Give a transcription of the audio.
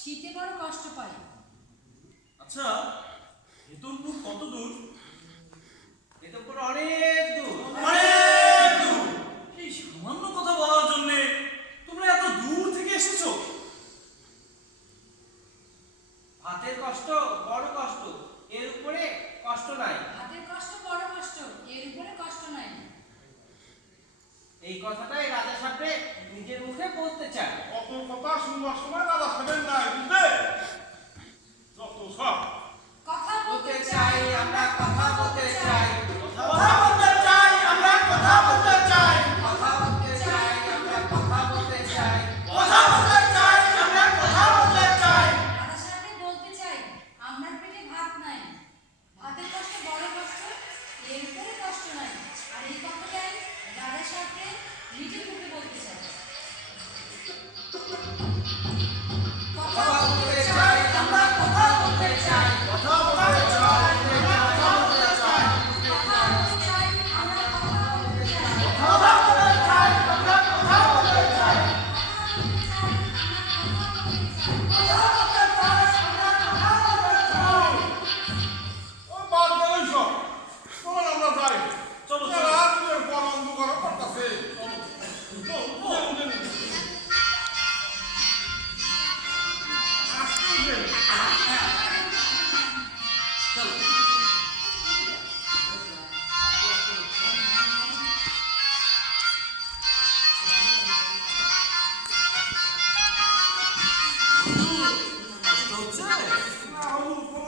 শীতে বড় কষ্ট পাই। আচ্ছা, হেতমপুর কত দূর? হেতমপুর অনেক দূর, অনেক দূর। এই সামান্য কথা বলার জন্য তোমরা এত দূর থেকে এসেছো? ভাতের কষ্ট বড় কষ্ট, এর উপরে কষ্ট নাই। হাতের কষ্ট বড় কষ্ট, এর উপরে কষ্ট নাই। এই কথাটাই রাজা সাহেব নিজের মুখে বলতে চায়। অত কথা শুনবার সময় দাদা সাহেবের নাই, বুঝলে? যত সব কথা বলতে চাই আমরা, কথা বলতে চাই, কথা বলতে চাই আমরা, কথা বলতে চাই, কথা বলতে চাই আমরা, কথা বলতে চাই। কথা বলতে চাই আমরা, কথা বলতে চাই। রাজা সাহেবকে বলতে চাই আমার পেটে ভাত নাই। ভাতের কষ্ট বড় কষ্ট, এর উপরে কষ্ট নাই। আর এই কথাটাই রাজা সাহেবকে নিজের মুখে বলতে চাই। কথা বলতে চাই আমরা, কথা বলতে চাই, কথা বলতে চাই, কথা বলতে চাই, কথা বলতে চাই আমরা, কথা বলতে চাই। কথা বলতে চাই আমরা, কথা বলতে চাই, কথা বলতে চাই আমরা, কথা বলতে চাই। ও বাদ গেলেই সব। চলো আমরা যাই। চলো, চলো। এরা রাতের পর অন্ধকার করতেছে। আসতে উঠেন। চলো। কষ্ট হচ্ছে? না, হুজুর,